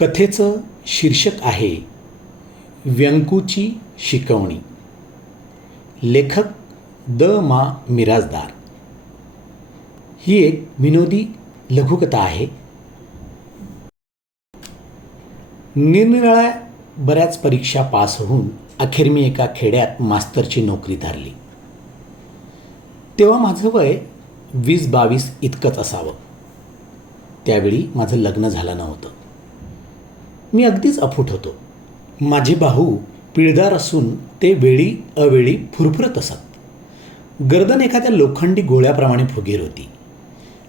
कथेचं शीर्षक आहे व्यंकूची शिकवणी. लेखक द मा मिराजदार. ही एक विनोदी लघुकथा आहे. निरनिराळ्या बऱ्याच परीक्षा पास होऊन अखेर मी एका खेड्यात मास्तरची नोकरी धरली. तेव्हा माझं वय 20-22 इतकंच असावं. त्यावेळी माझं लग्न झालं नव्हतं. मी अगदीच अफूट होतो. माझे भाऊ पिळदार असून ते वेळी अवेळी फुरफुरत असत. गर्दन एखाद्या लोखंडी गोळ्याप्रमाणे फुगीर होती.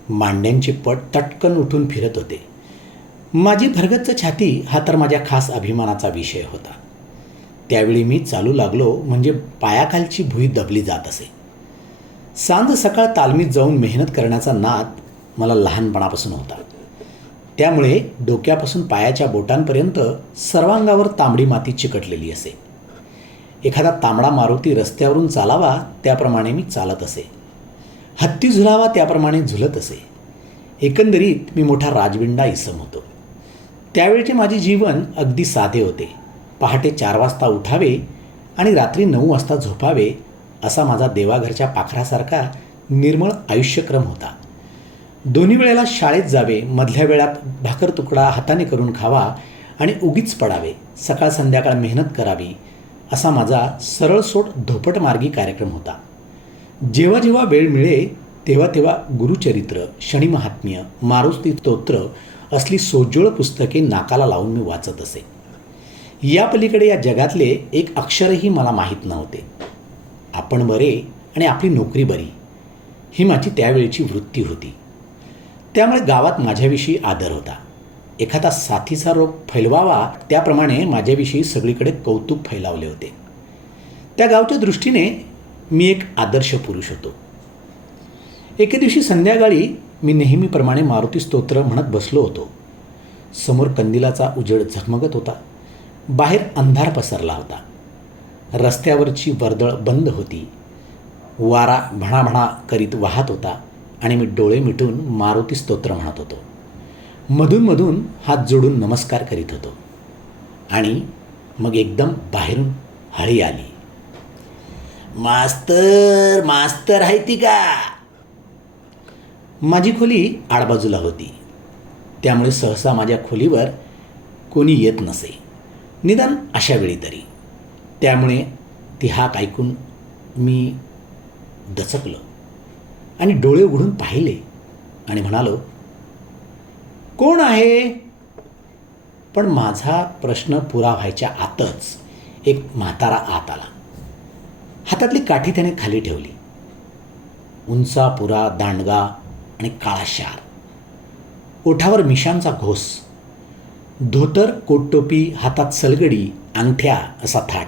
मांड्यांचे पट तटकन उठून फिरत होते. माझी भरगच्च छाती हा तर माझ्या खास अभिमानाचा विषय होता. त्यावेळी मी चालू लागलो म्हणजे पायाखालची भुई दबली जात असे. सांज सकाळ तालमीत जाऊन मेहनत करण्याचा नाद मला लहानपणापासून होता. त्यामुळे डोक्यापासून पायाच्या बोटांपर्यंत सर्वांगावर तांबडी माती चिकटलेली असे. एखादा तांबडा मारुती रस्त्यावरून चालावा त्याप्रमाणे मी चालत असे. हत्ती झुलावा त्याप्रमाणे झुलत असे. एकंदरीत मी मोठा राजविंडा इसम होतो. त्यावेळचे माझे जीवन अगदी साधे होते. पहाटे 4 वाजता उठावे आणि रात्री 9 वाजता झोपावे असा माझा देवाघरच्या पाखरासारखा निर्मळ आयुष्यक्रम होता. दोन्ही वेळेला शाळेत जावे, मधल्या वेळात भाकर तुकडा हाताने करून खावा आणि उगीच पडावे, सकाळ संध्याकाळ मेहनत करावी असा माझा सरळसोट धोपटमार्गी कार्यक्रम होता. जेव्हा जेव्हा वेळ मिळे तेव्हा तेव्हा गुरुचरित्र, शनिमहात्म्य, मारुती स्तोत्र असली सोज्वळ पुस्तके नाकाला लावून मी वाचत असे. या पलीकडे या जगातले एक अक्षरही मला माहीत नव्हते. आपण बरे आणि आपली नोकरी बरी ही माझी त्यावेळची वृत्ती होती. त्यामुळे गावात माझ्याविषयी आदर होता. एखादा साथीचा रोग फैलवावा त्याप्रमाणे माझ्याविषयी सगळीकडे कौतुक फैलावले होते. त्या गावच्या दृष्टीने मी एक आदर्श पुरुष होतो. एके दिवशी संध्याकाळी मी नेहमीप्रमाणे मारुती स्तोत्र म्हणत बसलो होतो. समोर कंदिलाचा उजेड झगमगत होता. बाहेर अंधार पसरला होता. रस्त्यावरची वर्दळ बंद होती. वारा भणाभणा करीत वाहत होता आणि मी डोळे मिटून मारुती स्तोत्र म्हणत होतो. मधून मधून हात जोडून नमस्कार करीत होतो. आणि मग एकदम बाहेरून हळी आली. मास्तर मास्तर आहे ती का? माझी खोली आडबाजूला होती. त्यामुळे सहसा माझ्या खोलीवर कोणी येत नसे, निदान अशा वेळी तरी. त्यामुळे ती हाक ऐकून मी दचकलो आणि डोळे उघडून पाहिले आणि म्हणालो, कोण आहे? पण माझा प्रश्न पुरा व्हायच्या आतच एक म्हातारा आत आला. हातातली काठी त्याने खाली ठेवली. उंचा पुरा दांडगा आणि काळा शार, ओठावर मिशांचा घोस, धोतर कोटटोपी, हातात सलगडी, अंगठ्या असा थाट.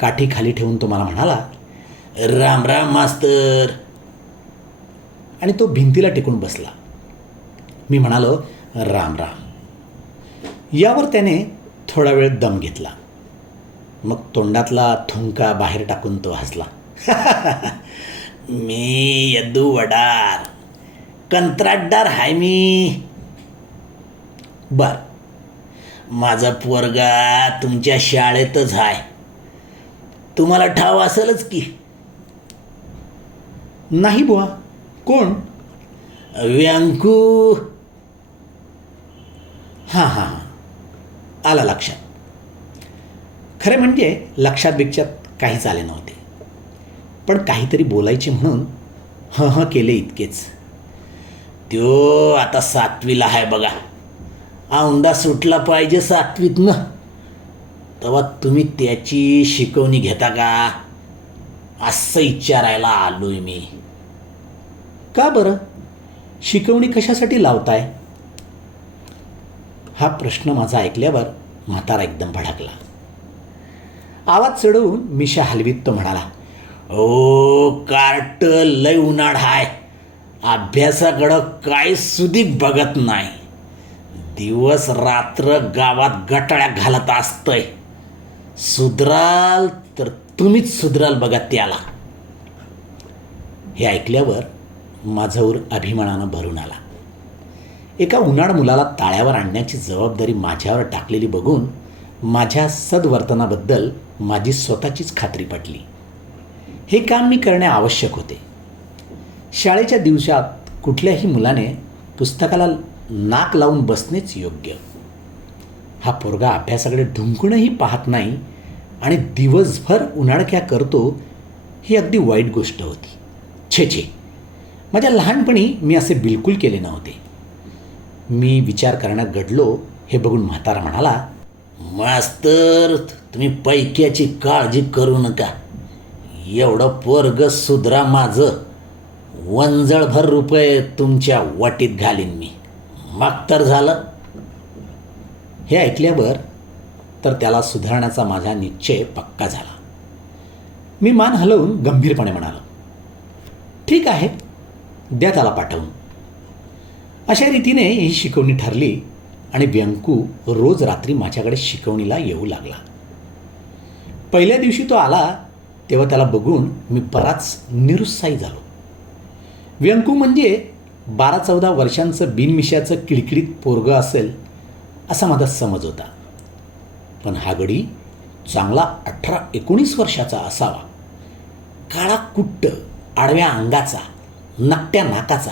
काठी खाली ठेवून तो मला म्हणाला, राम राम मास्तर. आणि तो भिंतीला टेकून बसला. मी म्हणालो, राम राम. यावर त्याने थोडा वेळ दम घेतला. मग तोंडातला थुंका बाहेर टाकून तो हसला. मी यदू वडार, कंत्राटदार हाय मी. बर, माझा पोरगा तुमच्या शाळेतच आहे, तुम्हाला ठाव असेलच की. नाही बुवा. कोण? व्यंकू. हां हां हां, आला लक्षात. खरे म्हणजे लक्षात बिक्षात काहीच आले नव्हते. पण काहीतरी बोलायचे म्हणून हं केले इतकेच. त्यो आता 7वीला आहे बघा. औंधा सुटला पाहिजे 7वीतनं. तेव्हा तुम्ही त्याची शिकवणी घेता का असं विचारायला आलोय मी. का बरं? शिकवणी कशासाठी लावताय? हा प्रश्न माझा ऐकल्यावर म्हातारा एकदम भडकला. आवाज चढवून मिशा हलवीत तो म्हणाला, ओ कार्ट लय उन्हाळ हाय, अभ्यासाकडं काय सुधीक बघत नाही, दिवस रात्र गावात गटाळ्या घालत असतंय. सुधराल तर तुम्हीच सुधराल बघा त्याला. हे ऐकल्यावर माझा ऊर अभिमानानं भरून आला. एका उन्हाळ मुलाला ताळ्यावर आणण्याची जबाबदारी माझ्यावर टाकलेली बघून माझ्या सद्वर्तनाबद्दल माझी स्वतःचीच खात्री पटली. हे काम मी करणे आवश्यक होते. शाळेच्या दिवसात कुठल्याही मुलाने पुस्तकाला नाक लावून बसणेच योग्य. हा पोरगा अभ्यासाकडे ढुंकूनही पाहत नाही आणि दिवसभर उन्हाळक्या करतो, ही अगदी वाईट गोष्ट होती. छे छे, माझ्या लहानपणी मी असे बिलकुल केले नव्हते. मी विचार करण्यात गडलो हे बघून म्हातारा म्हणाला, मास्तर, तुम्ही पैक्याची काळजी करू नका. एवढं पोरग सुधरा माझं, वंजळभर रुपये तुमच्या वाटीत घालीन मी, मग तर झालं. हे ऐकल्यावर तर त्याला सुधारण्याचा माझा निश्चय पक्का झाला. मी मान हलवून गंभीरपणे म्हणालो, ठीक आहे, द्या त्याला पाठवून. अशा रीतीने ही शिकवणी ठरली आणि व्यंकू रोज रात्री माझ्याकडे शिकवणीला येऊ लागला. पहिल्या दिवशी तो आला तेव्हा त्याला बघून मी बराच निरुत्साही झालो. व्यंकू म्हणजे 12-14 वर्षांचं बिनमिशाचं किडकिडीत पोरगं असेल असा माझा समज होता. पण हा गडी चांगला 18-19 वर्षाचा असावा. काळा कुट्ट, आडव्या अंगाचा, नकट्या नाकाचा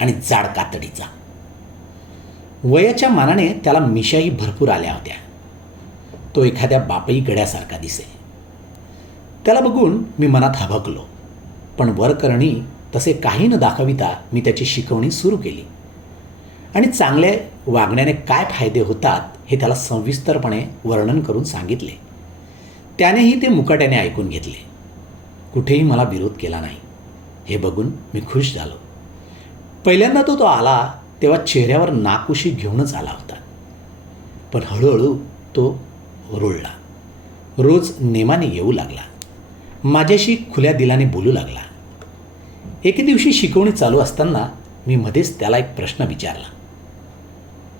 आणि जाड कातडीचा. वयाच्या मानाने त्याला मिशाही भरपूर आल्या होत्या. तो एखाद्या बापई गड्यासारखा दिसे. त्याला बघून मी मनात हबकलो, पण वरकरणी तसे काही न दाखविता मी त्याची शिकवणी सुरू केली आणि चांगल्या वागण्याने काय फायदे होतात हे त्याला सविस्तरपणे वर्णन करून सांगितले. त्यानेही ते मुकाट्याने ऐकून घेतले. कुठेही मला विरोध केला नाही. हे बघून मी खुश झालो. पहिल्यांदा तो आला तेव्हा चेहऱ्यावर नाकुशी घेऊनच आला होता, पण हळूहळू तो रुळला. रोज नेमाने येऊ लागला. माझ्याशी खुल्या दिलाने बोलू लागला. एके दिवशी शिकवणी चालू असताना मी मध्येच त्याला एक प्रश्न विचारला,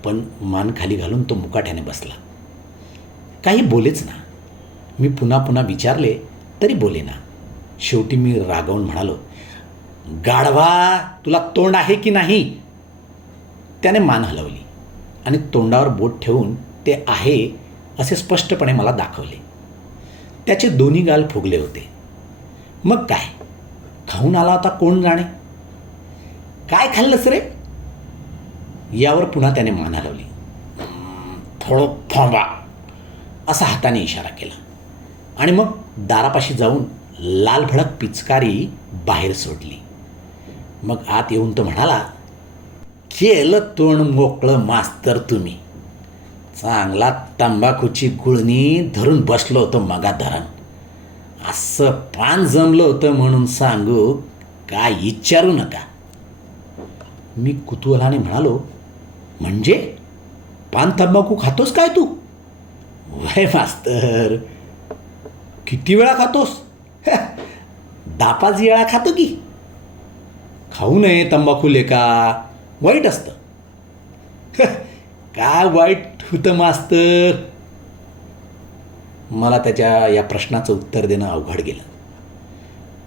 पण मान खाली घालून तो मुकाट्याने बसला. काही बोलेच ना. मी पुन्हा पुन्हा विचारले तरी बोले ना. शेवटी मी रागावून म्हणालो, गाढवा, तुला तोंड आहे की नाही? त्याने मान हलवली आणि तोंडावर बोट ठेवून ते आहे असे स्पष्टपणे मला दाखवले. त्याचे दोन्ही गाल फुगले होते. मग काय, खाऊन आला होता कोण जाणे. काय खाल्लंस रे? यावर पुन्हा त्याने मान हलवली. थोडं थांबा असा हाताने इशारा केला आणि मग दारापाशी जाऊन लाल भडक पिचकारी बाहेर सोडली. मग आत येऊन तो म्हणाला, केलं तोंड मोकळं मास्तर तुम्ही. चांगला तंबाखूची गुळणी धरून बसलो होतो मगा धरण. असं पान जमलं होतं म्हणून सांगू काय विचारू नका. मी कुतूहलाने म्हणालो, म्हणजे पान तंबाखू खातोस काय तू? वय मास्तर, किती वेळा खातोस? 10-5 वेळा खातो की. खाऊ नये तंबाखू लेका, वाईट असतं. काय वाईट होतं मास्तर? मला त्याच्या या प्रश्नाचं उत्तर देणं अवघड गेलं,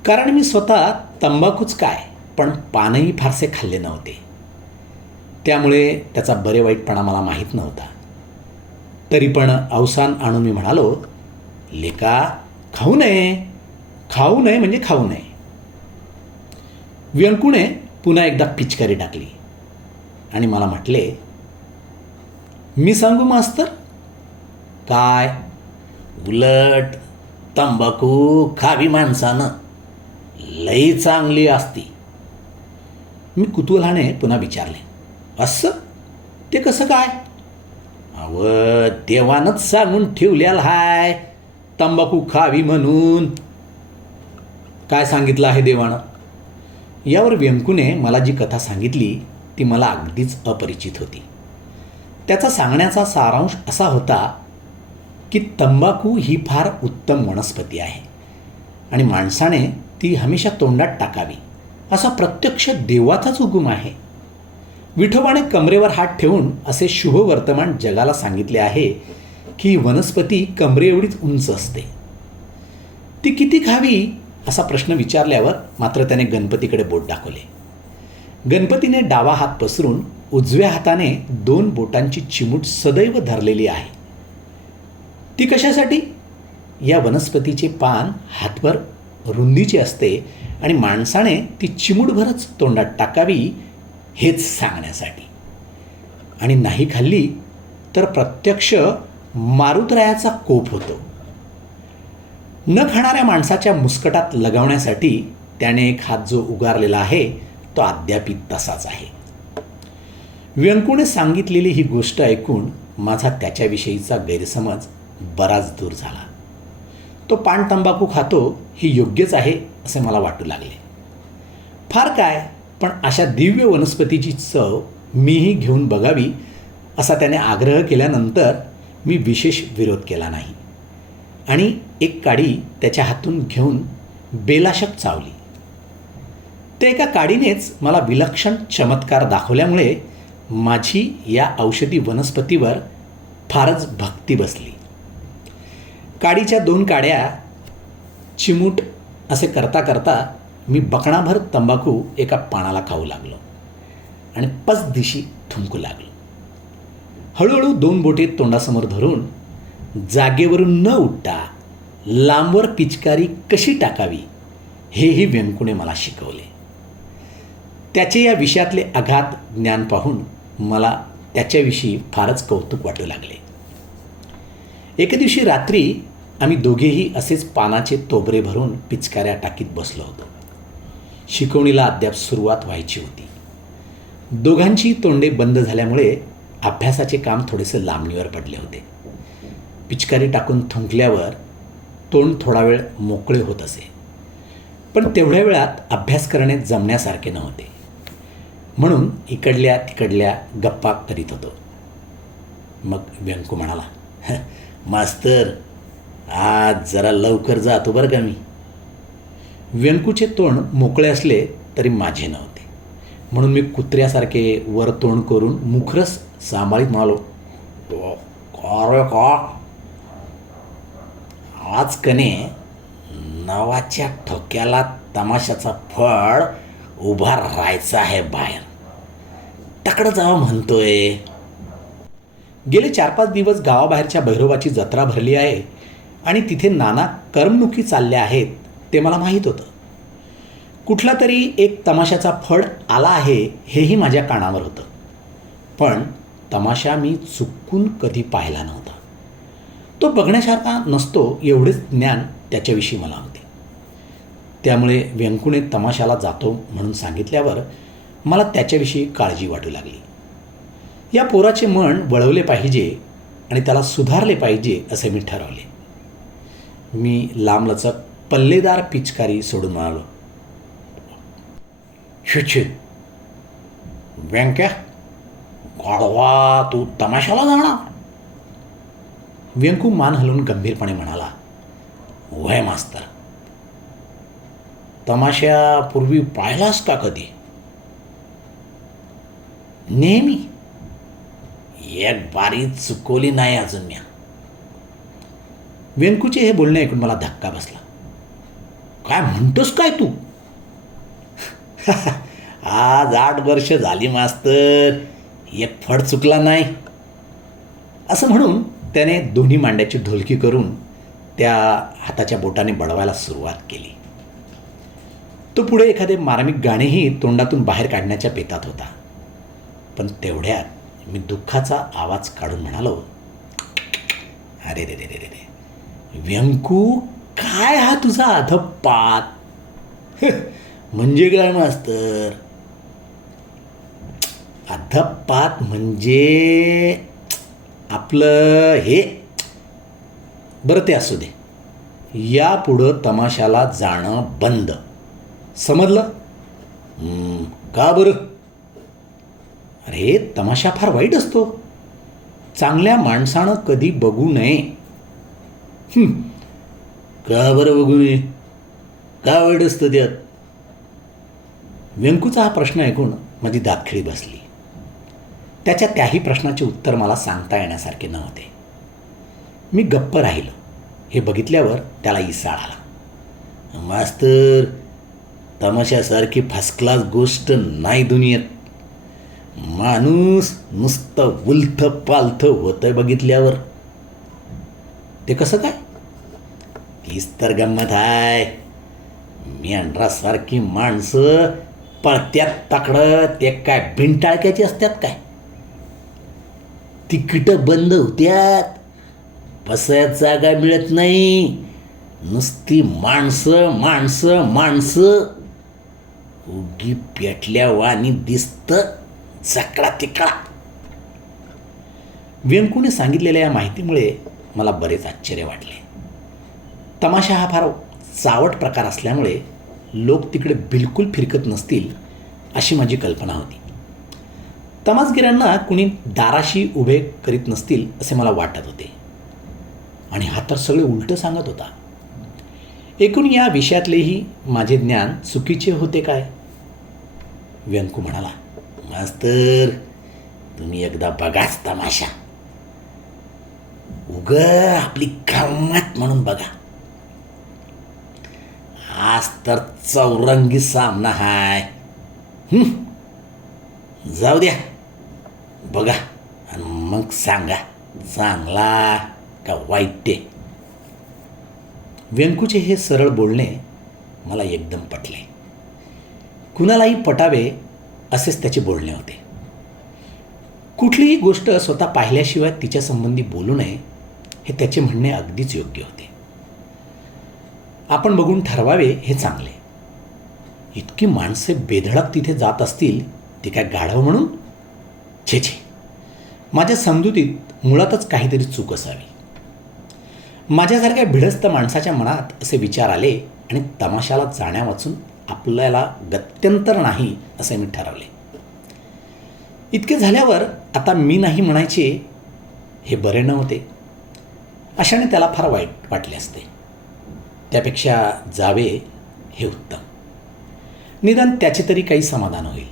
कारण मी स्वतः तंबाखूच काय पण पानही फारसे खाल्ले नव्हते. त्यामुळे त्याचा बरे वाईटपणा मला माहीत नव्हता. तरी पण अवसान आणून मी म्हणालो, लेका खाऊ नये, खाऊ नये म्हणजे खाऊ नये. व्यंकूने पुन्हा एकदा पिचकारी टाकली आणि मला म्हटले, मी सांगू मास्तर? काय? उलट तंबाखू खावी माणसानं, लई चांगली असती. मी कुतूहलाने पुन्हा विचारले, असं ते कसं काय? अव देवानंच सांगून ठेवलेलं हाय तंबाखू खावी म्हणून. काय सांगितलं आहे देवानं? यावर व्यंकूने मला जी कथा सांगितली ती मला अगदीच अपरिचित होती. त्याचा सांगण्याचा सारांश असा होता की तंबाखू ही फार उत्तम वनस्पती आहे आणि माणसाने ती हमेशा तोंडात टाकावी असा प्रत्यक्ष देवाचाच हुकूम आहे. विठोबाने कमरेवर हात ठेवून असे शुभ वर्तमान जगाला सांगितले आहे की वनस्पती कमरे एवढीच उंच असते. ती किती खावी असा प्रश्न विचारल्यावर मात्र त्याने गणपतीकडे बोट दाखवले. गणपतीने डावा हात पसरून उजव्या हाताने 2 बोटांची चिमूट सदैव धरलेली आहे. ती कशासाठी? या वनस्पतीचे पान हातभर रुंदीचे असते आणि माणसाने ती चिमूटभरच तोंडात टाकावी हेच सांगण्यासाठी. आणि नाही खाल्ली तर प्रत्यक्ष मारुतरायाचा कोप होतो. न खाणाऱ्या माणसाच्या मुस्कटात लगावण्यासाठी त्याने एक हात जो उगारलेला आहे तो अद्यापि तसाच आहे. व्यंकूने सांगितलेली ही गोष्ट ऐकून माझा त्याच्याविषयीचा गैरसमज बराच दूर झाला. तो पान तंबाखू खातो हे योग्यच आहे असे मला वाटू लागले. फार काय, पण अशा दिव्य वनस्पतीची चव मीही घेऊन बघावी असा त्याने आग्रह केल्यानंतर मी विशेष विरोध केला नाही आणि एक काडी त्याच्या हातून घेऊन बेलाशक चावली. ते एका काडीनेच मला विलक्षण चमत्कार दाखवल्यामुळे माझी या औषधी वनस्पतीवर फारच भक्ती बसली. काडीच्या 2 काड्या चिमूट असे करता करता मी बकणाभर तंबाखू एका पानाला खाऊ लागलो आणि पसदिशी थुंकू लागलो. हळूहळू 2 बोटे तोंडासमोर धरून जागेवरून न उठता लांबवर पिचकारी कशी टाकावी हेही व्यंकूने मला शिकवले. त्याचे या विषयातले अगाध ज्ञान पाहून मला त्याच्याविषयी फारच कौतुक वाटू लागले. एके दिवशी रात्री आम्ही दोघेही असेच पानाचे तोबरे भरून पिचकाऱ्या टाकीत बसलो होतो. शिकवणीला अद्याप सुरुवात व्हायची होती. दोघांची तोंडे बंद झाल्यामुळे अभ्यासाचे काम थोडेसे लांबणीवर पडले होते. पिचकारी टाकून थुंकल्यावर तोंड थोडा वेळ मोकळे होत असे, पण तेवढ्या वेळात अभ्यास करणे जमण्यासारखे नव्हते. म्हणून इकडल्या तिकडल्या गप्पा करीत होतो. मग व्यंकू म्हणाला, मास्तर आज जरा लवकर जातो बरं का मी. व्यंकूचे तोंड मोकळे असले तरी माझे नव्हते, म्हणून मी कुत्र्यासारखे वर तोंड करून मुखरस सांभाळीत म्हणालो, अरे का आज कने नावाच्या ठोक्याला तमाशाचा फळ उभा राहायचा आहे बाहेर. तकडं जावं म्हणतोय. गेले 4-5 दिवस गावाबाहेरच्या भैरोबाची जत्रा भरली आहे आणि तिथे नाना करमणुकी चालल्या आहेत ते मला माहीत होतं. कुठला तरी एक तमाशाचा फळ आला आहे हेही माझ्या कानावर होतं, पण तमाशा मी चुकून कधी पाहिला नव्हता. तो बघण्यासारखा नसतो एवढेच ज्ञान त्याच्याविषयी मला होते. त्यामुळे व्यंकूने तमाशाला जातो म्हणून सांगितल्यावर मला त्याच्याविषयी काळजी वाटू लागली. या पोराचे मन वळवले पाहिजे आणि त्याला सुधारले पाहिजे असे मी ठरवले. मी लांबलचक पल्लेदार पिचकारी सोडून म्हणालो, शुच्छे व्यंक्या, गाढवा तू तमाशाला जाणार? व्यंकू मान हलवून गंभीरपणे म्हणाला, वय मास्तर. तमाशापूर्वी पाहिलास का कधी? नेहमी. एक बारी चुकवली नाही अजून म्या. व्यंकूचे हे बोलणे ऐकून मला धक्का बसला. काय म्हणतोस काय तू? आज 8 वर्ष झाली मास्तर, एक फड चुकला नाही. असं म्हणून त्याने दोन्ही मांड्याची ढोलकी करून त्या हाताच्या बोटाने बडवायला सुरुवात केली. तो पुढे एखादे मार्मिक गाणेही तोंडातून बाहेर काढण्याच्या बेतात होता. पण तेवढ्यात मी दुःखाचा आवाज काढून म्हणालो, अरे रे रे रे रे रे व्यंकू, काय हा तुझा अधपात? म्हणजे काय मास्तर? अधपात म्हणजे आपलं हे. बरं ते असू दे. यापुढं तमाशाला जाणं बंद, समजलं? का बरं? अरे तमाशा फार वाईट असतो. चांगल्या माणसानं कधी बघू नये. का बरं बघू नये? का वाईट असतं त्यात? व्यंकूचा हा प्रश्न ऐकून माझी दातखिळी बसली. त्याच्या त्याही प्रश्नाचे उत्तर मला सांगता येण्यासारखे नव्हते. मी गप्प राहिलो. हे बघितल्यावर त्याला इसाळ आला. मास्तर, तमाशासारखी फर्स्ट क्लास गोष्ट नाही दुनियेत. माणूस नुसतं उलथं पालथं होतं बघितल्यावर. ते कसं काय? तीच तर गंमत आहे. मेंढरासारखी माणसं पळत्यात ताकडं ते काय भिंटाळक्याची असतात काय? तिकीटं बंद होत्यात, बसायला जागा मिळत नाही, नुसती माणसं माणसं माणसं. उगी पेटल्या वाणी दिसतं जकडा तिकडा. व्यंकूने सांगितलेल्या या माहितीमुळे मला बरेच आश्चर्य वाटले. तमाशा हा फार चावट प्रकार असल्यामुळे लोक तिकडे बिलकुल फिरकत नसतील अशी माझी कल्पना होती. तमासगिरांना कुणी दाराशी उभे करीत नसतील असे मला वाटत होते. आणि हा तर सगळे उलटं सांगत होता. एकूण या विषयातलेही माझे ज्ञान चुकीचे होते काय? व्यंकू म्हणाला, मास्तर तुम्ही एकदा बघाच तमाशा, उग आपली गंमत म्हणून बघा. आज तर चौरंगी सामना हाय. जाऊ द्या, बघा आणि मग सांगा चांगला का वाईट ते. व्यंकूचे हे सरळ बोलणे मला एकदम पटले. कुणालाही पटावे असेच त्याचे बोलणे होते. कुठलीही गोष्ट स्वतः पाहिल्याशिवाय तिच्या संबंधी बोलू नये हे त्याचे म्हणणे अगदीच योग्य होते. आपण बघून ठरवावे हे चांगले. इतकी माणसे बेधडक तिथे जात असतील ते काय गाढव म्हणून? छे छे, माझ्या समजुतीत मुळातच काहीतरी चूक असावी. माझ्यासारख्या भिडस्त माणसाच्या मनात असे विचार आले आणि तमाशाला जाण्यावाचून आपल्याला गत्यंतर नाही असे मी ठरवले. इतके झाल्यावर आता मी नाही म्हणायचे हे बरे नव्हते. अशाने त्याला फार वाईट वाटले असते. त्यापेक्षा जावे हे उत्तम. निदान त्याचे तरी काही समाधान होईल.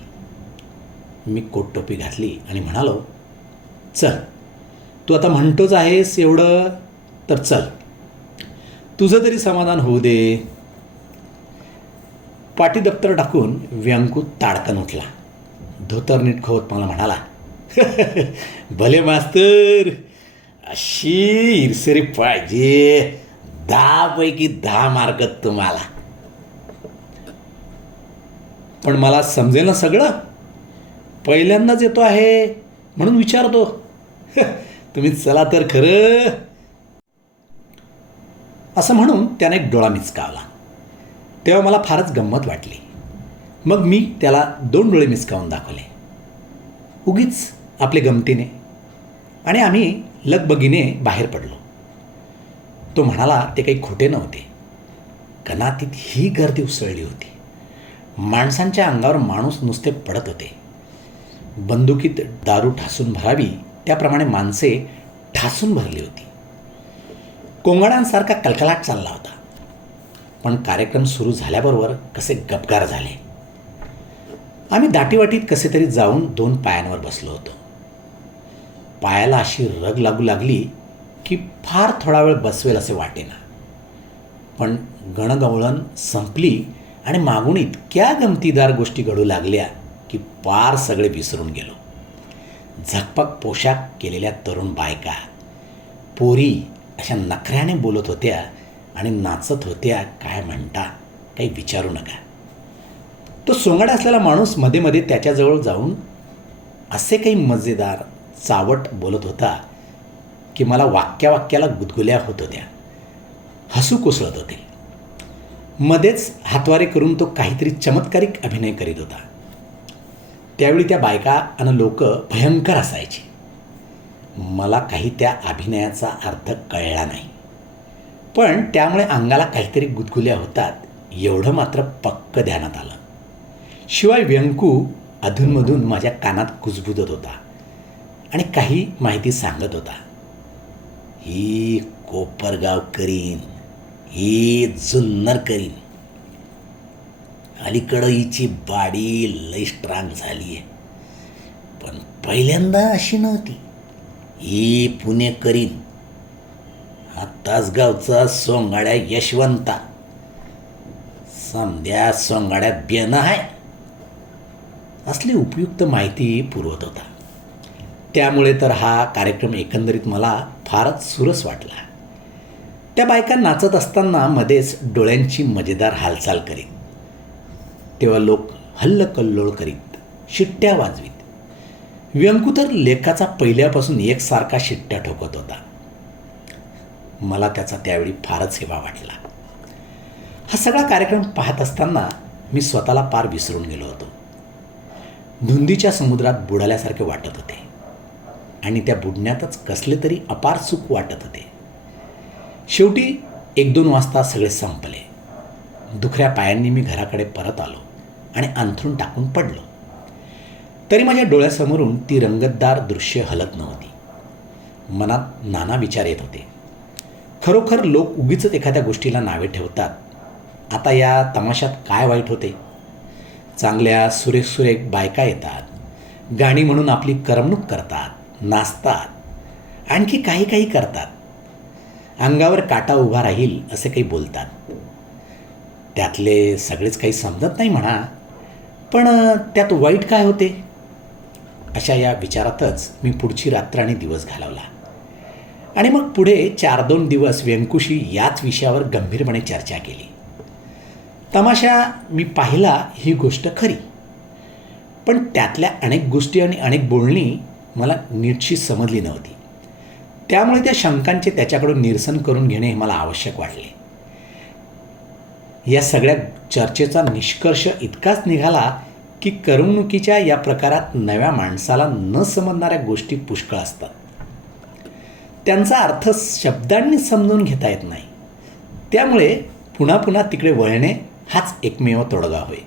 मी कोटटोपी घातली आणि म्हणालो, चल तू आता म्हणतोच आहेस एवढं तर चल, तुझं तरी समाधान होऊ दे. पाटी दप्तर टाकून व्यंकू ताडकन उठला. धोतर नीट खोत मला म्हणाला, भले मास्तर, अशी इरसरी पाहिजे. 10 पैकी 10 मार्क तुम्हाला. पण मला समजेल ना सगळं? पहिल्यांदाच येतो आहे म्हणून विचारतो. तुम्ही चला तर खरं. असं म्हणून त्याने एक डोळा मिचकावला. तेव्हा मला फारच गंमत वाटली. मग मी त्याला 2 डोळे मिचकावून दाखवले, उगीच आपले गमतीने, आणि आम्ही लगबगीने बाहेर पडलो. तो म्हणाला ते काही खोटे नव्हते. कनातीत ही गर्दी उसळली होती. माणसांच्या अंगावर माणूस नुसते पडत होते. बंदुकीत दारू ठासून भरावी त्याप्रमाणे माणसे ठासून भरली होती. कोंगाड्यांसारखा कलकलाट चालला होता. पण कार्यक्रम सुरू झाल्याबरोबर कसे गपगार झाले. आम्ही दाटीवाटीत कसे तरी जाऊन 2 पायांवर बसलो होतो. पायाला अशी रग लागू लागली की फार थोडा वेळ बसवेल असे वाटेना. पण गणगवळण संपली आणि मागून इतक्या गमतीदार गोष्टी घडू लागल्या की पार सगळे विसरून गेलो. झकपक पोशाख केलेल्या तरुण बायका, पोरी अशा नखऱ्याने बोलत होत्या आणि नाचत होत्या. काय म्हणता, काही विचारू नका. तो सोंगाडा असलेला माणूस मध्ये मध्ये त्याच्याजवळ जाऊन असे काही मजेदार चावट बोलत होता की मला वाक्याला गुदगुल्या होत होत्या. हसू कोसळत होते. मध्येच हातवारे करून तो काहीतरी चमत्कारिक अभिनय करीत होता. त्यावेळी त्या बायका आणि लोक भयंकर असायची. मला काही त्या अभिनयाचा अर्थ कळला नाही, पण त्यामुळे अंगाला काहीतरी गुदगुल्या होतात एवढं मात्र पक्क ध्यानात आलं. शिवाय व्यंकू अधूनमधून माझ्या कानात कुजबुजत होता आणि काही माहिती सांगत होता. ही कोपरगाव करीन, ही जुन्नर करीन, अलीकडं हिची बाडी लई स्ट्रांग झाली आहे, पण पहिल्यांदा अशी नव्हती. ही पुणे करीन. हा तासगावचा सोंगाड्या यशवंता, समध्या सोंगाड्यात बेन आहे. असली उपयुक्त माहिती पुरवत होता. त्यामुळे तर हा कार्यक्रम एकंदरीत मला फारच सुरस वाटला. त्या बायका नाचत असताना मध्येच डोळ्यांची मजेदार हालचाल करीत, तेव्हा लोक हल्लकल्लोळ करीत, शिट्ट्या वाजवीत. व्यंकू तर लेखाचा पहिल्यापासून एकसारखा शिट्ट्या ठोकत होता. मला त्याचा त्यावेळी फारच हेवा वाटला. हा सगळा कार्यक्रम पाहत असताना मी स्वतःला पार विसरून गेलो होतो. धुंदीच्या समुद्रात बुडाल्यासारखे वाटत होते आणि त्या बुडण्यातच कसले तरी अपार सुख वाटत होते. शेवटी 1-2 वाजता सगळे संपले. दुखऱ्या पायांनी मी घराकडे परत आलो आणि अंथरूण टाकून पडलो. तरी माझ्या डोळ्यासमोरून ती रंगतदार दृश्य हलत नव्हती. मनात नाना विचार येत होते. खरोखर लोक उगीच एखाद्या गोष्टीला नावे ठेवतात. आता या तमाशात काय वाईट होते? चांगल्या सुरेख सुरेख बायका येतात, गाणी म्हणून आपली करमणूक करतात, नाचतात, आणखी काही काही करतात. अंगावर काटा उभा राहील असे काही बोलतात. त्यातले सगळेच काही समजत नाही म्हणा, पण त्यात वाईट काय होते? अशा या विचारातच मी पुढची रात्र आणि दिवस घालवला. आणि मग पुढे 4-2 दिवस व्यंकूशी याच विषयावर गंभीरपणे चर्चा केली. तमाशा मी पाहिला ही गोष्ट खरी, पण त्यातल्या अनेक गोष्टी आणि अनेक बोलणी मला नीटशी समजली नव्हती. त्यामुळे त्या शंकांचे त्याच्याकडून निरसन करून घेणे मला आवश्यक वाटले. या सगळ्या चर्चेचा निष्कर्ष इतकाच निघाला की करमणुकीच्या या प्रकारात नव्या माणसाला न समजणाऱ्या गोष्टी पुष्कळ असतात. त्यांचा अर्थ शब्दांनी समजून घेता येत नाही. त्यामुळे पुन्हा पुन्हा तिकडे वळणे हाच एकमेव तोडगा होय.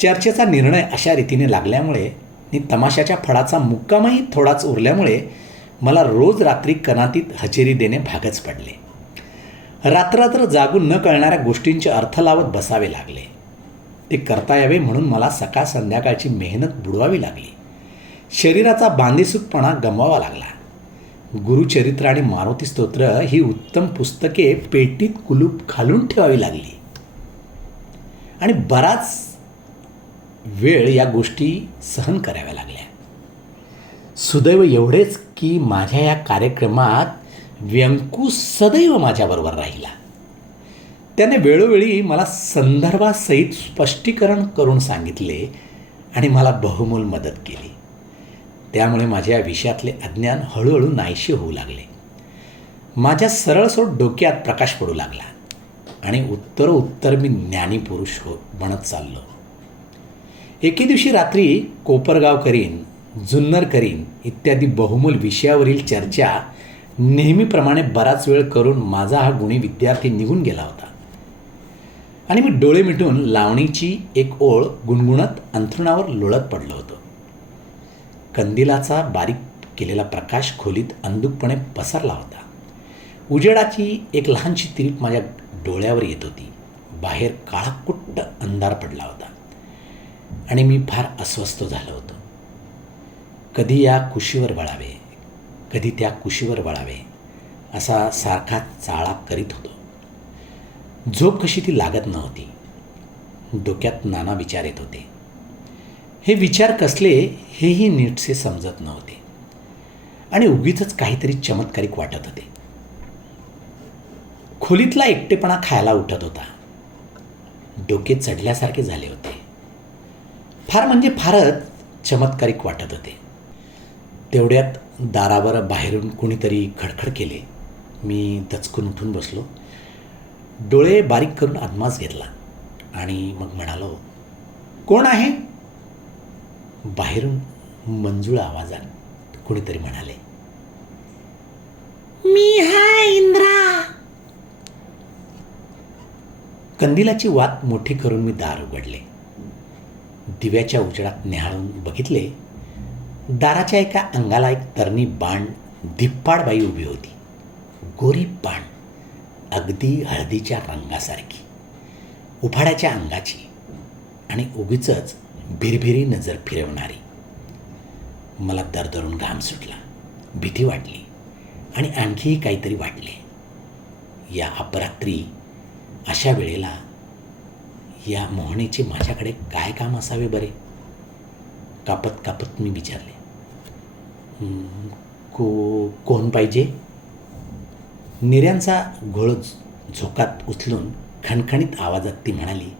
चर्चेचा निर्णय अशा रीतीने लागल्यामुळे आणि तमाशाच्या फडाचा मुक्कामही थोडाच उरल्यामुळे मला रोज रात्री कनातीत हजेरी देणे भागच पडले. रात्ररात्र जागून न कळणाऱ्या गोष्टींचे अर्थ लावत बसावे लागले. ते करता यावे म्हणून मला सकाळ संध्याकाळची मेहनत बुडवावी लागली. शरीराचा बांधीसूदपणा गमवावा लागला. गुरुचरित्र आणि मारुती स्तोत्र ही उत्तम पुस्तके पेटीत कुलूप घालून ठेवावी लागली. आणि बराच वेळ या गोष्टी सहन कराव्या लागल्या. सुदैव एवढेच की माझ्या या कार्यक्रमात व्यंकू सदैव माझ्याबरोबर राहिला. त्याने वेळोवेळी मला संदर्भासहित स्पष्टीकरण करून सांगितले आणि मला बहुमोल मदत केली. त्यामुळे माझ्या विषयातले अज्ञान हळूहळू नाहीसे होऊ लागले. माझ्या सरळसोट डोक्यात प्रकाश पडू लागला आणि उत्तरोत्तर मी ज्ञानी पुरुष बनत चाललो. एके दिवशी रात्री कोपरगाव करीन, जुन्नर करीन इत्यादी बहुमोल विषयावरील चर्चा नेहमीप्रमाणे बराच वेळ करून माझा हा गुणी विद्यार्थी निघून गेला होता आणि मी डोळे मिटून लावणीची एक ओळ गुणगुणत अंथरुणावर लोळत पडलो होतो. कंदिलाचा बारीक केलेला प्रकाश खोलीत अंधुकपणे पसरला होता. उजेडाची एक लहानशी तिरीप माझ्या डोळ्यावर येत होती. बाहेर काळाकुट्ट अंधार पडला होता आणि मी फार अस्वस्थ झालो होतो. कधी या कुशीवर वळावे, कधी त्या कुशीवर वळावे असा सारखा चाळा करीत होतो. झोप कशी ती लागत नव्हती. डोक्यात नाना विचार येत होते. हे विचार कसले हेही नीटसे समजत नव्हते आणि उगीचच काहीतरी चमत्कारिक वाटत होते. खोलीतला एकटेपणा खायला उठत होता. डोके चढल्यासारखे झाले होते. फार म्हणजे फारच चमत्कारिक वाटत होते. तेवढ्यात दारावर बाहेरून कुणीतरी खडखड केले. मी दचकून उठून बसलो. डोळे बारीक करून आदमास घेतला आणि मग म्हणालो, कोण आहे? बाहेरून मंजूळ आवाजात कुणीतरी म्हणाले, मी हाय इंद्रा. कंदिलाची वात मोठी करून मी दार उघडले. दिव्याच्या उजेडात न्याहाळून बघितले. दाराच्या एका अंगाला एक तरणी बाण धिप्पाड बाई उभी होती. गोरी बाण, अगदी हळदीच्या रंगासारखी, उफाड्याच्या अंगाची आणि उगीच भिरभिरी नजर फिरवणारी. मला दरदरून घाम सुटला, भीती वाटली आणि आणखीही काहीतरी वाटले. या अपरात्री अशा वेळेला या मोहनेचे माझ्याकडे काय काम असावे बरे? कापत कापत मी विचारले, कोण पाहिजे? निर्यांचा घोळ झोकात उचलून खणखणीत आवाजात ती म्हणाली,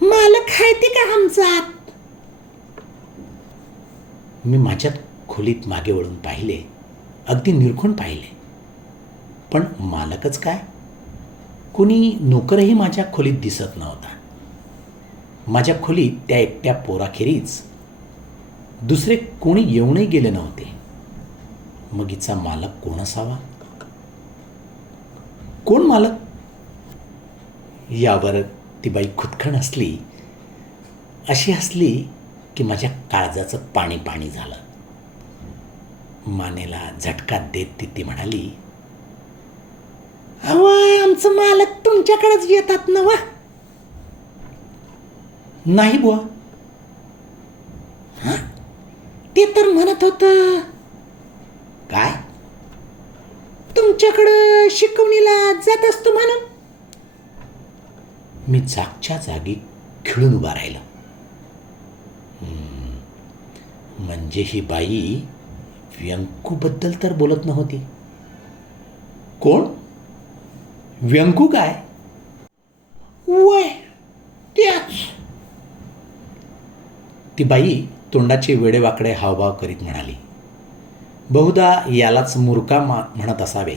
मालक आहे ते का आमचात? मी माझ्यात खोलीत मागे वळून पाहिले, अगदी निरखून पाहिले, पण मालकच काय, कोणी नोकरही माझ्या खोलीत दिसत नव्हता. माझ्या खोलीत त्या एकट्या पोराखेरीज दुसरे कोणी येऊनही गेले नव्हते. मग हिचा मालक कोण असावा? कोण मालक? यावर ती बाई खुदखण हसली, अशी हसली की माझ्या काळजाचं पाणी पाणी झालं. मानेला झटका देत ती म्हणाली, अहो आमचं मालक तुमच्याकडेच येतात ना वा? नाही बुवा. हां, ते तर म्हणत होतं. काय? तुमच्याकडं शिकवणीला जात असतो म्हणून. मी जागच्या जागी खिळून उभा राहिलो. म्हणजे ही बाई व्यंकूबद्दल तर बोलत नव्हती. कोण? व्यंकू काय? वय त्याच. ती बाई तोंडाचे वेडेवाकडे हावभाव करीत म्हणाली, बहुधा यालाच मुर्का म्हणत असावे.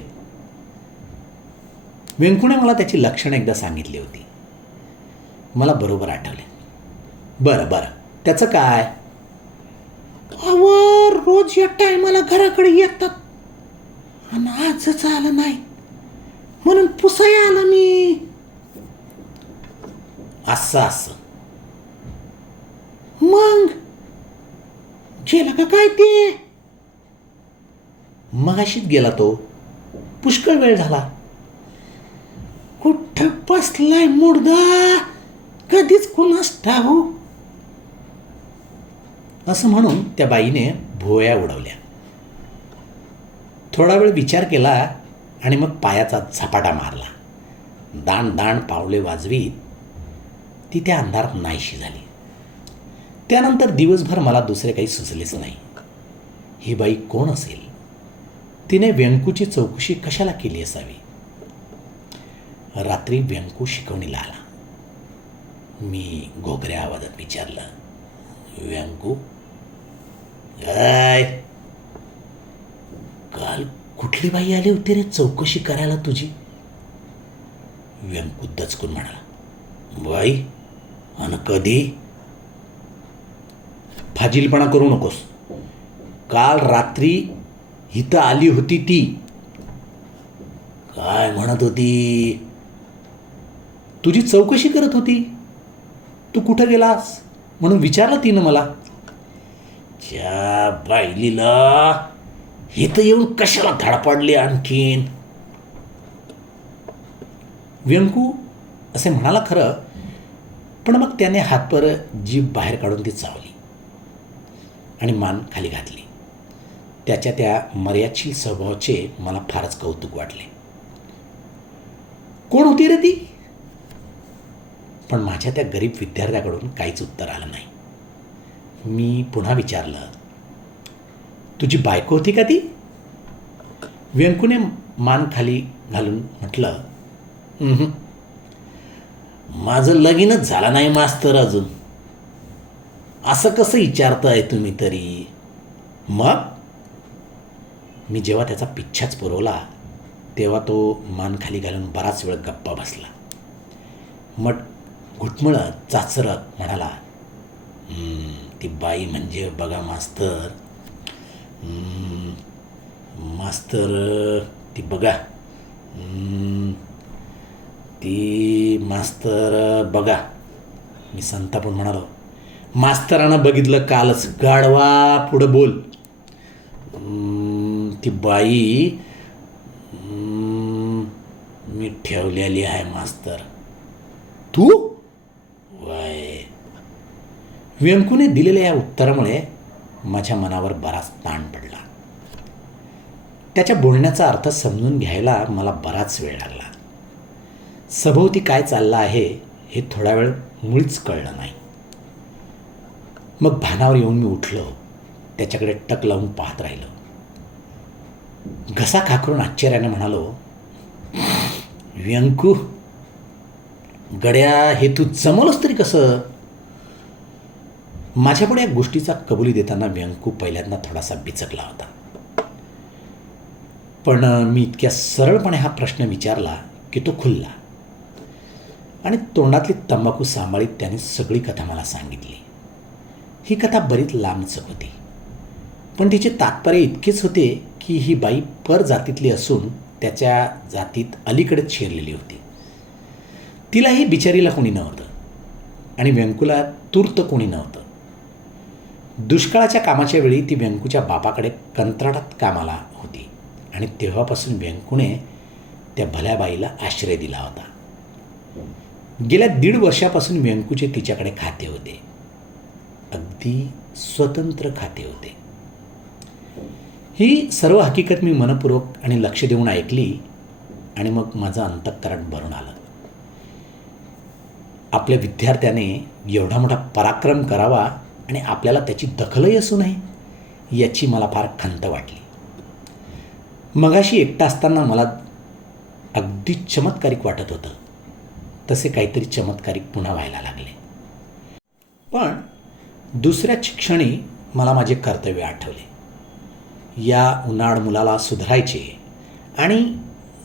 व्यंकूने मला त्याची लक्षणं एकदा सांगितली होती. मला बरोबर आठवले. बरं बरं, त्याचं काय? अहो रोज या टायमाला घराकडे येतात आणि आजच आलं नाही म्हणून पुसाय आलं मी. असं असं. मग गेला का काय ते? मगाशीच गेला तो, पुष्कळ वेळ झाला. कुठं बसलाय मुर्दा, कधीच कुणास ठाऊ. असं म्हणून त्या बाईने भुवया उडवल्या. थोडा वेळ विचार केला आणि मग पायाचा झपाटा मारला. दाण दाण पावले वाजवीत ती त्या अंधारात नाहीशी झाली. त्यानंतर दिवसभर मला दुसरे काही सुचलेच नाही. ही बाई कोण असेल? तिने व्यंकूची चौकशी कशाला केली असावी? रात्री व्यंकू शिकवणीला आला. मी घोगऱ्या आवाजात विचारलं, व्यंकू काय? काल कुठली बाई आली होती रे चौकशी करायला तुझी? व्यंकू दचकून म्हणाला, बाई? आणि कधी? फाजीलपणा करू नकोस. काल रात्री इथं आली होती ती. काय म्हणत होती? तुझी चौकशी करत होती. तू कुठं गेलास म्हणून विचारलं तिनं मला. त्या बाईलीला इथं येऊन कशाला धडपडली आणखीन? व्यंकू असे म्हणाला खरं, पण मग त्याने हातवर जीभ बाहेर काढून ती चावली आणि मान खाली घातली. त्याच्या त्या मर्यादशील स्वभावाचे मला फारच कौतुक वाटले. कोण होती रे ती? पण माझ्या त्या गरीब विद्यार्थ्याकडून काहीच उत्तर आलं नाही. मी पुन्हा विचारलं, तुझी बायको होती का ती? व्यंकूने मान खाली घालून म्हटलं, माझं लगीनच झालं नाही मास्तर अजून. असं कसं विचारताय तुम्ही तरी? मग मी जेव्हा त्याचा पिच्छाच पुरवला तेव्हा तो मान खाली घालून बराच वेळ गप्पा बसला. मग घुटमळत चाचरत म्हणाला, ती बाई म्हणजे बघा मास्तर, मास्तर ती बघा, ती मास्तर बघा. मी संतापून म्हणालो, मास्तरानं बघितलं कालच, गाढवा पुढं बोल. ती बाई मी ठेवलेली आहे मास्तर. तू? वय. व्यंकूने दिलेल्या या उत्तरामुळे माझ्या मनावर बराच ताण पडला. त्याच्या बोलण्याचा अर्थ समजून घ्यायला मला बराच वेळ लागला. सभोवती काय चाललं आहे हे थोडा वेळ मुळीच कळलं नाही. मग भानावर येऊन मी उठलो, त्याच्याकडे टक लावून पाहत राहिलो. घसा खाकरून आश्चर्याने म्हणालो, व्यंकू, गड्या, हे तू जमवलंस तरी कसं? माझ्यापुढे या गोष्टीचा कबुली देताना व्यंकू पहिल्यांदा थोडासा बिचकला होता. पण मी इतक्या सरळपणे हा प्रश्न विचारला की तो खुलला आणि तोंडातली तंबाखू सांभाळीत त्याने सगळी कथा मला सांगितली. ही कथा बरीच लांबचक होती, पण तिचे तात्पर्य इतकेच होते की ही बाई परजातीतली असून त्याच्या जातीत अलीकडेच शिरलेली होती. तिलाही बिचारीला कोणी नव्हतं आणि व्यंकूला तूर्त कोणी नव्हतं. दुष्काळाच्या कामाच्या वेळी ती व्यंकूच्या बापाकडे कंत्राटात कामाला होती आणि तेव्हापासून व्यंकूने त्या भल्या बाईला आश्रय दिला होता. गेल्या 1.5 वर्षापासून व्यंकूचे तिच्याकडे खाते होते, अगदी स्वतंत्र खाते होते. ही सर्व हकीकत मी मनपूर्वक आणि लक्ष देऊन ऐकली आणि मग माझं अंतःकरण भरून आलं. आपल्या विद्यार्थ्याने एवढा मोठा पराक्रम करावा आणि आपल्याला त्याची दखलही असू नये याची मला फार खंत वाटली. मगाशी एकटा असताना मला अगदी चमत्कारिक वाटत होतं, तसे काहीतरी चमत्कारिक पुन्हा व्हायला लागले. पण दुसऱ्याच क्षणी मला माझे कर्तव्य आठवले. या उन्हाळ मुलाला सुधारायचे आणि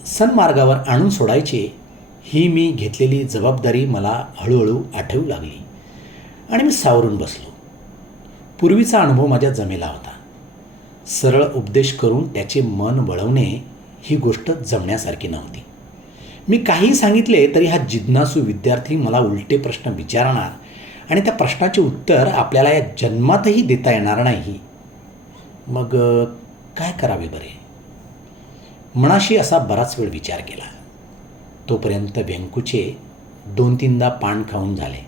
सन्मार्गावर आणून सोडायचे ही मी घेतलेली जबाबदारी मला हळूहळू आठवू लागली आणि मी सावरून बसलो. पूर्वीचा अनुभव माझ्या जमेला होता. सरळ उपदेश करून त्याचे मन वळवणे ही गोष्ट जमण्यासारखी नव्हती. मी काही सांगितले तरी हा जिज्ञासू विद्यार्थी मला उलटे प्रश्न विचारणार आणि त्या प्रश्नाचे उत्तर आपल्याला या जन्मातही देता येणार नाही. मग काय करावे बरे? मनाशी असा बराच वेळ विचार केला. तोपर्यंत व्यंकूचे 2-3दा पान खाऊन झाले.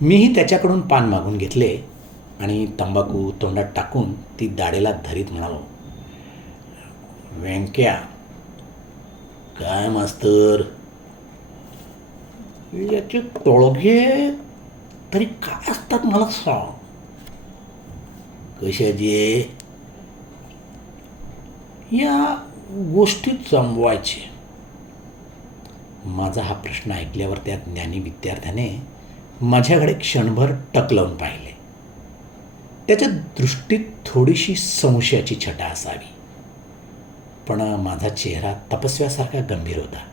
मीही त्याच्याकडून पान मागून घेतले आणि तंबाखू तोंडात टाकून ती दाढेला धरीत म्हणालो, व्यंक्या, काय मास्तर, याचे तोळगे तरी काय असतात मला सांग. कशाचे? या गोष्टीत जमवायचे. माझा हा प्रश्न ऐकल्यावर त्या ज्ञानी विद्यार्थ्याने माझ्याकडे क्षणभर टक लावून पाहिले. त्याच्या दृष्टीत थोडीशी संशयाची छटा असावी, पण माझा चेहरा तपस्व्यासारखा गंभीर होता.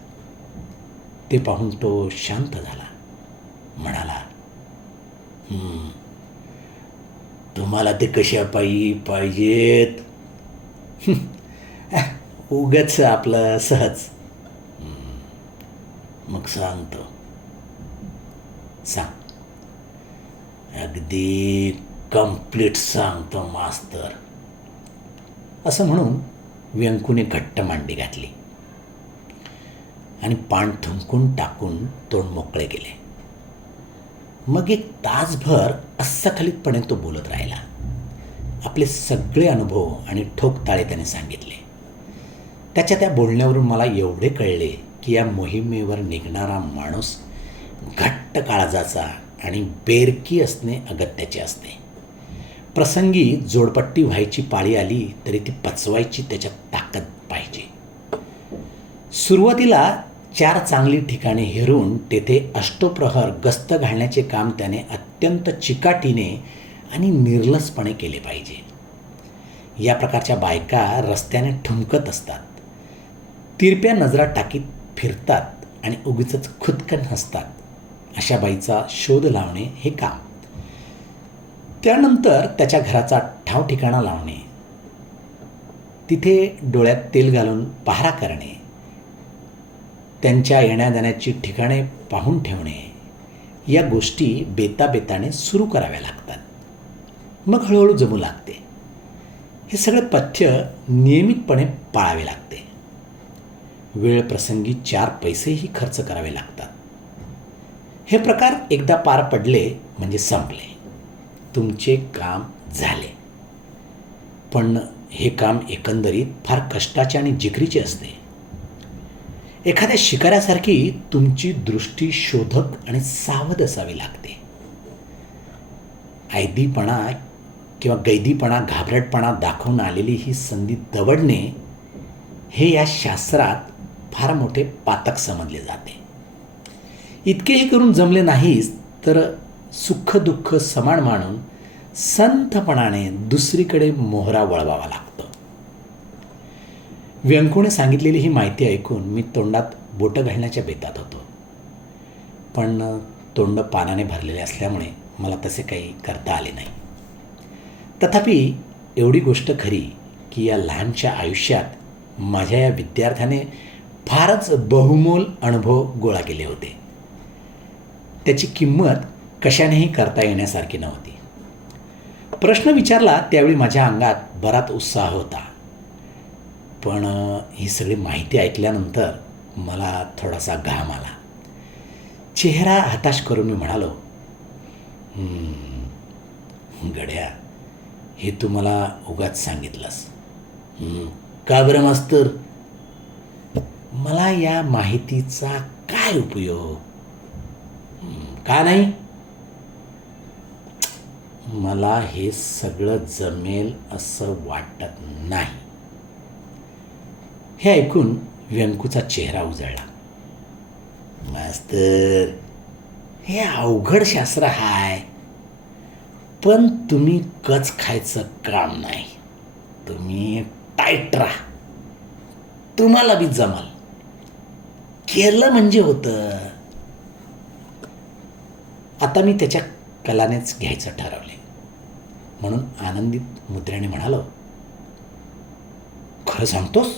ते पाहून तो शांत झाला. म्हणाला, तुम्हाला ते कशा पाहिजेत? उगाच आपलं सहज. मग सांगतो. सांग. अगदी कंप्लीट सांगतो मास्तर. असं म्हणून व्यंकूने घट्ट मांडी घातली आणि पान थुंकून टाकून तोंड मोकळे केले. मग 1 तासभर अस्सखलितपणे तो बोलत राहिला. आपले सगळे अनुभव आणि ठोकताळे त्याने सांगितले. त्याच्या त्या बोलण्यावरून मला एवढे कळले की या मोहिमेवर निघणारा माणूस घट्ट काळजाचा आणि बेरकी असणे अगत्याचे असते. प्रसंगी जोडपट्टी व्हायची पाळी आली तरी ती पचवायची त्याच्यात ताकद पाहिजे. सुरुवातीला 4 चांगली ठिकाणे हेरून तेथे अष्टप्रहर गस्त घालण्याचे काम त्याने अत्यंत चिकाटीने आणि निर्लसपणे केले पाहिजे. या प्रकारच्या बायका रस्त्याने ठुमकत असतात, तिरप्या नजरा टाकीत फिरतात आणि उगीचच खुदकन हसतात. अशा बाईचा शोध लावणे हे काम. त्यानंतर त्याच्या घराचा ठाव ठिकाणा लावणे, तिथे डोळ्यात तेल घालून पहारा करणे, त्यांच्या येण्याजाण्याची ठिकाणे पाहून ठेवणे, या गोष्टी बेताबेताने सुरू कराव्या लागतात. मग हळूहळू जमू लागते. हे सगळे पथ्य नियमितपणे पाळावे लागते. वेळ प्रसंगी 4 पैसेही खर्च करावे लागतात. हे प्रकार एकदा पार पडले म्हणजे संपले, तुमचे काम झाले. पण हे काम एकंदरीत फार कष्टाचे आणि जिकरीचे असते. एखाद्या शिकाऱ्यासारखी तुमची दृष्टी शोधक आणि सावध असावी लागते. ऐदीपणा किंवा गैदीपणा, घाबरटपणा दाखवून आलेली ही संधी दवडणे हे या शास्त्रात फार मोठे पातक समजले जाते. इतकेही करून जमले नाहीच तर सुख दुःख समान मानून संथपणाने दुसरीकडे मोहरा वळवावा लागतो. व्यंकूने सांगितलेली ही माहिती ऐकून मी तोंडात बोटं घालण्याच्या बेतात होतो. पण तोंड पानाने भरलेले असल्यामुळे मला तसे काही करता आले नाही. तथापि एवढी गोष्ट खरी की या लहानशा आयुष्यात माझ्या या विद्यार्थ्याने फारच बहुमोल अनुभव गोळा केले होते. त्याची किंमत कशानेही करता येण्यासारखी नव्हती. प्रश्न विचारला त्यावेळी माझ्या अंगात बराच उत्साह होता. पण ही सगळी माहिती ऐकल्यानंतर मला थोडासा घाम आला. चेहरा हताश करून मी म्हणालो, गड्या, हे तू मला उगाच सांगितलंस. का बरं मास्तर? मला या माहितीचा काय उपयोग? का नाही? मला हे सगळं जमेल असं वाटत नाही. हे ऐकून व्यंकूचा चेहरा उजळला. मास्तर, हे अवघड शास्त्र हाय, पण तुम्ही कच खायचं काम नाही. तुम्ही टाईट राहा, तुम्हाला बी जमल. केलं म्हणजे होतं. आता मी त्याच्या कलानेच घ्यायचं ठरवले म्हणून आनंदित मुद्रेने म्हणालो, खरं सांगतोस?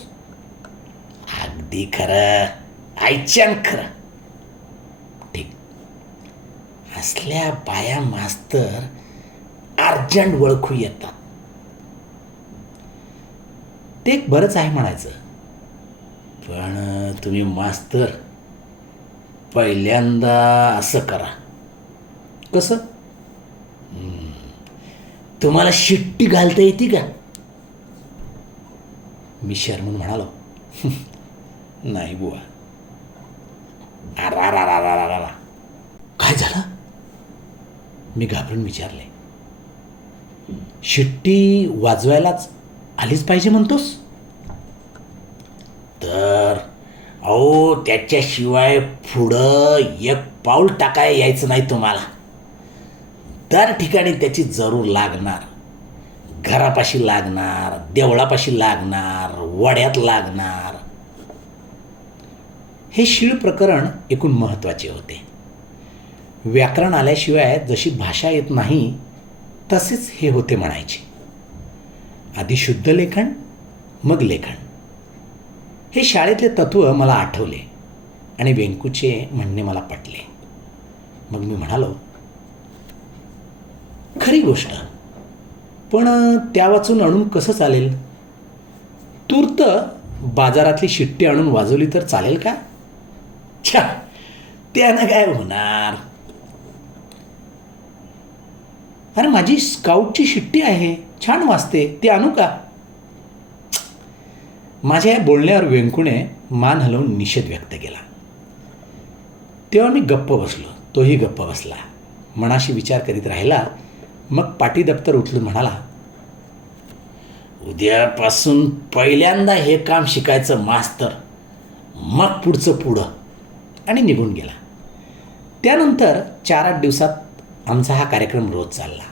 अगदी खरं, आईच्यान खरं. ठीक. असल्या बाया मास्तर अर्जंट ओळखू येतात. ते एक बरंच आहे म्हणायचं. पण तुम्ही मास्तर पहिल्यांदा असं करा. कसं? तुम्हाला शिट्टी घालता येते का? मी शरमून म्हणालो, नाही बुवा. अरा. काय झालं? मी घाबरून विचारले. शिट्टी वाजवायलाच आलीच पाहिजे म्हणतोस? तर अहो, त्याच्याशिवाय पुढं एक पाऊल टाकाय यायचं नाही तुम्हाला. दर ठिकाणी त्याची जरूर लागणार. घरापाशी लागणार, देवळापाशी लागणार, वड्यात लागणार. हे शीळ प्रकरण एकूण महत्त्वाचे होते. व्याकरण आल्याशिवाय जशी भाषा येत नाही तसेच हे होते म्हणायचे. आधी शुद्ध लेखन, मग लेखन. हे शाळेतले तत्त्व मला आठवले आणि व्यंकूचे म्हणणे मला पटले. मग मी म्हणालो, खरी गोष्ट, पण त्या वाचून आणून कसं चालेल? तूर्त बाजारातली शिट्टी आणून वाजवली तर चालेल का? छा, त्यानं काय होणार? अरे, माझी स्काउटची शिट्टी आहे, छान वाजते, ती आणू का? माझ्या या बोलण्यावर व्यंकूने मान हलवून निषेध व्यक्त केला. तेव्हा मी गप्प बसलो, तोही गप्प बसला. मनाशी विचार करीत राहिला. मग पाटी दप्तर उचलून म्हणाला, उद्यापासून पहिल्यांदा हे काम शिकायचं मास्तर, मग पुढचं पुढं. आणि निघून गेला. त्यानंतर 4-8 दिवसात आमचा हा कार्यक्रम रोज चालला.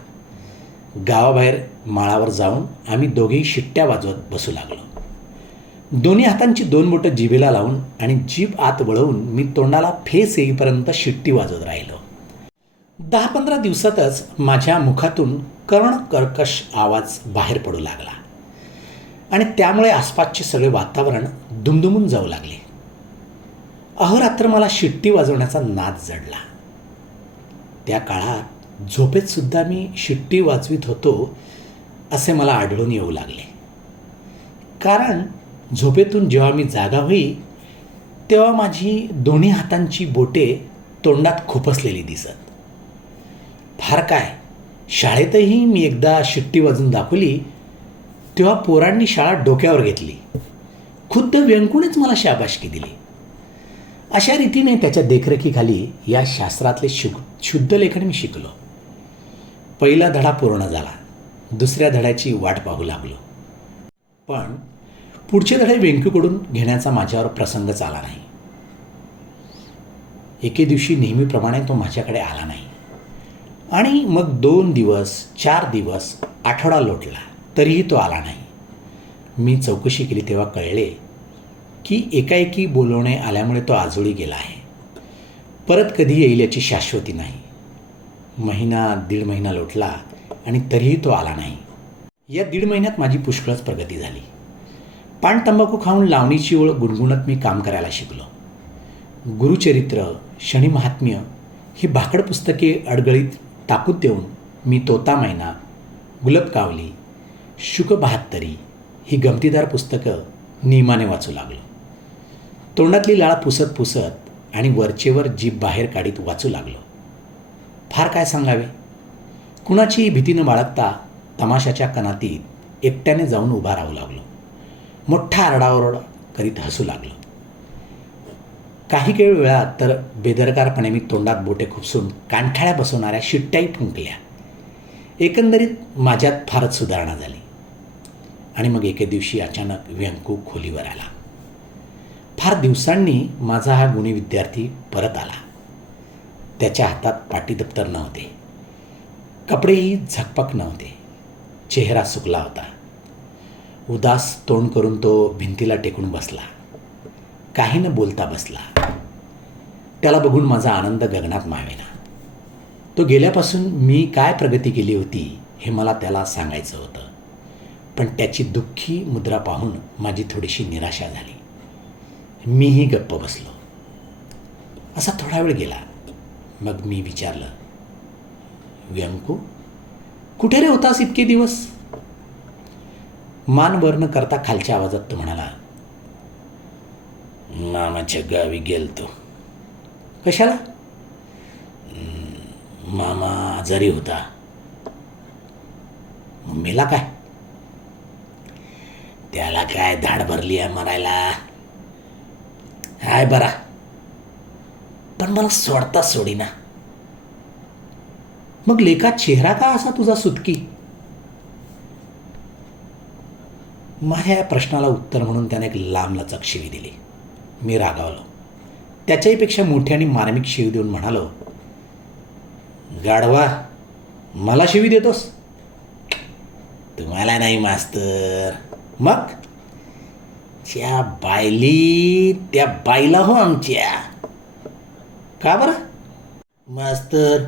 गावाबाहेर माळावर जाऊन आम्ही दोघेही शिट्ट्या वाजवत बसू लागलो. दोन्ही हातांची 2 बोटं जिभेला लावून आणि जीभ आत वळवून मी तोंडाला फेस येईपर्यंत शिट्टी वाजवत राहिलो. 10-15 दिवसातच माझ्या मुखातून कर्णकर्कश आवाज बाहेर पडू लागला आणि त्यामुळे आसपासचे सगळे वातावरण दुमदुमून जाऊ लागले. अहोरात्र मला शिट्टी वाजवण्याचा नाद जडला. त्या काळात झोपेतसुद्धा मी शिट्टी वाजवीत होतो असे मला आढळून येऊ लागले. कारण झोपेतून जेव्हा मी जागा होई तेव्हा माझी दोन्ही हातांची बोटे तोंडात खुपसलेली दिसत. फार काय, शाळेतही मी एकदा शिट्टी वाजवून दाखवली तेव्हा पोरांनी शाळा डोक्यावर घेतली. खुद्द व्यंकूनेच मला शाबासकी दिली. अशा रीतीने त्याच्या देखरेखीखाली या शास्त्रातले शुद्ध लेखन मी शिकलो. पहिला धडा पूर्ण झाला. दुसऱ्या धड्याची वाट पाहू लागलो. पण पुढचे धडे व्यंकूकडून घेण्याचा माझ्यावर प्रसंगच आला नाही. एके दिवशी नेहमीप्रमाणे तो माझ्याकडे आला नाही आणि मग 2 दिवस, 4 दिवस, आठवडा लोटला तरीही तो आला नाही. मी चौकशी केली तेव्हा कळले की एकाएकी बोलवणे आल्यामुळे तो आजोळी गेला आहे. परत कधी येईल याची शाश्वती नाही. महिना, 1.5 महिना लोटला आणि तरीही तो आला नाही. या 1.5 महिन्यात माझी पुष्कळच प्रगती झाली. पान तंबाखू खाऊन लावणीची ओळ गुणगुणत मी काम करायला शिकलो. गुरुचरित्र, शनी महात्म्य ही भाकड पुस्तके अडगळीत टाकून देऊन मी तोता मैना, गुलाबकावली, शुक 72 ही गमतीदार पुस्तकं नियमाने वाचू लागलो. तोंडातली लाळ पुसत पुसत आणि वरचेवर जीभ बाहेर काढीत वाचू लागलो. फार काय सांगावे. कुणाचीही भीती न बाळगता तमाशाच्या कनातीत एकट्याने जाऊन उभा राहू लागलो. मोठा आरडाओरडा करीत हसू लागलो. काही वेळात तर बेदरकारपणे मी तोंडात बोटे खुपसून कानठळ्या बसवणाऱ्या शिट्ट्याही फुंकल्या. एकंदरीत माझ्यात फारच सुधारणा झाली. आणि मग एके दिवशी अचानक व्यंकू खोलीवर आला. फार दिवसांनी माझा हा गुणी विद्यार्थी परत आला. त्याच्या हातात पाटीदप्तर नव्हते. कपडेही झकपक नव्हते. चेहरा सुकला होता. उदास तोंड करून तो भिंतीला टेकून बसला. काही न बोलता बसला. त्याला बघून माझा आनंद गगनात मावेना. तो गेल्यापासून मी काय प्रगती केली होती हे मला त्याला सांगायचं होतं. पण त्याची दुःखी मुद्रा पाहून माझी थोडीशी निराशा झाली. मीही गप्प बसलो. असा थोडा वेळ गेला. मग मी विचारलं, व्यंकू, कुठे रे होतास इतके दिवस? मान वर न करता खालच्या आवाजात तो म्हणाला, मामाच्या गावी गेलतो. कशाला? मामा आजारी होता. मम्मीला काय? त्याला काय धाड भरली आहे मरायला. हाय बरा, पण मला सोडता सोडीना. मग लेका चेहरा का असा तुझा सुटकी? माझ्या या प्रश्नाला उत्तर म्हणून त्याने एक लांबलचक शिवी दिली. मी रागावलो. त्याच्याही पेक्षा मोठी आणि मार्मिक शिवी देऊन म्हणालो, गाढवा, मला शिवी देतोस? तुम्हाला नाही मास्तर. मग त्या बाईला हो आमच्या. का बरं? मास्तर,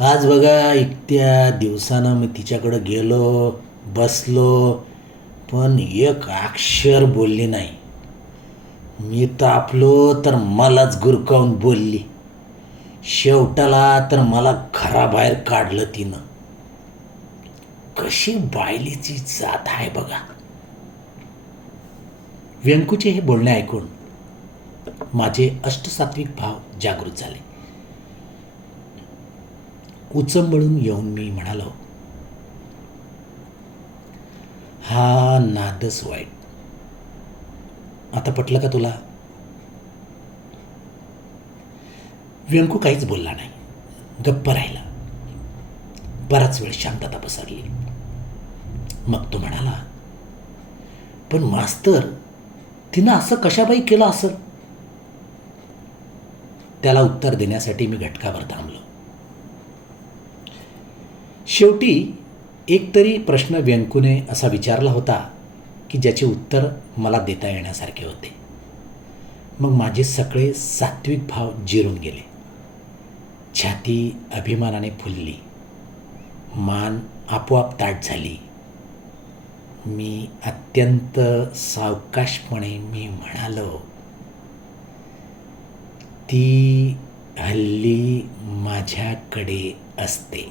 आज बघा इतक्या दिवसानं मी तिच्याकडं गेलो, बसलो, पण एक अक्षर बोलली नाही. मी तापलो तर मलाच गुरकावून बोलली. शेवटाला तर मला घराबाहेर काढलं तिनं. कशी बायलीची जात आहे बघा. व्यंकूचे हे बोलणे ऐकून माझे अष्टसात्विक भाव जागृत झाले. उचंबळून येऊन मी म्हणालो, हा नादच वाईट. आता पटलं का तुला? व्यंकू काहीच बोलला नाही. गप्प राहिला. बराच वेळ शांतता पसरली. मग तो म्हणाला, पण मास्तर, तिनं असं कशाबाई केलं असेल? त्याला उत्तर देण्यासाठी मी घटकाभर थांबलो. शेवटी एकतरी प्रश्न व्यंकूने असा विचारला होता की ज्याचे उत्तर मला देता येण्यासारखे होते. मग माझे सगळे सात्विक भाव जिरून गेले. छाती अभिमानाने फुलली. मान आपोआप ताठ झाली. मी अत्यंत सावकाशपणे मी म्हणालो, ती हल्ली माझ्याकडे असते.